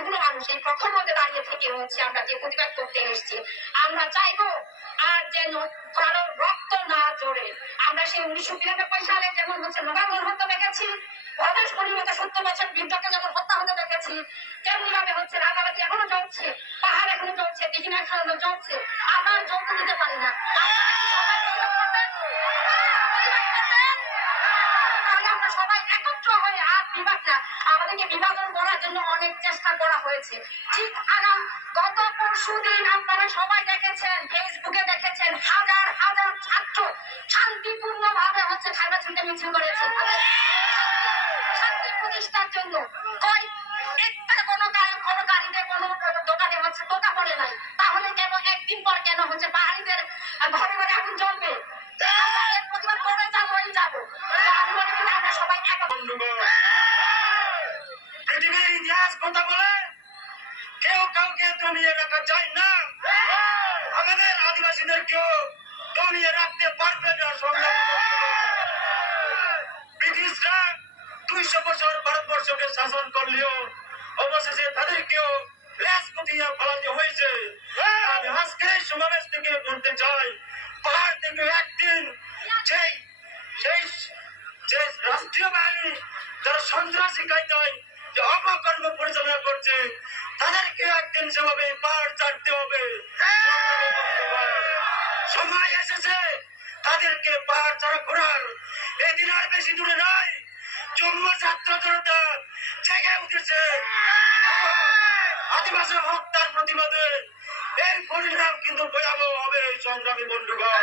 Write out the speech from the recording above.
এতগুলো মানুষ এই প্রথম মধ্যে দাঁড়িয়ে থেকে হচ্ছে আমরা যে প্রতিবাদ করতে এসেছি, আমরা চাইবো আর যেন কারো রক্ত না জড়ে। আমরা সেই 1992 সালে যেমন হচ্ছে নবাঙ্গন হত্যা দেখেছি, প্রদেশগুলির মতো 70 বছর বৃদ্ধকে যেমন হত্যা হতে দেখেছি, তেমনি ভাবে হচ্ছে রাঙামাটি এখনো চলছে, পাহাড় এখনো চলছে, দিঘিনা এখনো চলছে। আমরা যৌতুক দিতে পারি না। আমরা সবাই একত্র হয়ে আর বিভাগ না, আমাদেরকে বিভাজন করার জন্য অনেক চেষ্টা করা হয়েছে। ঠিক গত পরশুদিন আপনারা সবাই দেখেছেন, ফেসবুকে দেখেছেন, হাজার হাজার ছাত্র শান্তিপূর্ণ ভাবে হচ্ছে খাগড়াছড়িতে মিছিল করেছে শান্তি প্রতিষ্ঠার জন্য। একটা কোনো গাড়িতে কোনো দোকানে হচ্ছে টোকা পড়ে নাই, তাহলে কেন একদিন পর কেন হচ্ছে পাহাড়িদের ঘরে ঘরে আগুন জ্বলবে? প্রতিবাদ করে যাবোই যাবো। আমি মনে করি আমরা সবাই পৃথিবীর ইতিহাস কথা বলে কেউ কাউকে দমিয়ে রাখা যায় না। আমাদের আদিবাসীদের কেউ দমিয়ে রাখতে পারবে না। ব্রিটিশরা 200 বছর ভারতবর্ষকে শাসন করলেও অবশেষে তাদেরকেও লেজ গুটিয়ে ফেলাতে হয়েছে। আমি আজকে সমাবেশ থেকে বলতে চাই, পাহাড় থেকে একদিন সেই রাষ্ট্রীয় বাহিনী যারা সন্ত্রাসী কায়দায় যে অপকর্ম পরিচালনা করছে, তাদেরকে একদিন সেভাবে পাহাড় ছাড়তে হবে। সময় এসেছে তাদেরকে পাহাড় ছাড়া করার। এদিন আর বেশি দূরে নয়, যুগ্ম ছাত্র জনতা জেগে উঠেছে আদিবাসী হত্যার প্রতিবাদে। এর পরিণাম কিন্তু ভয়াবহ হবে সংগ্রামী বন্ধুগণ।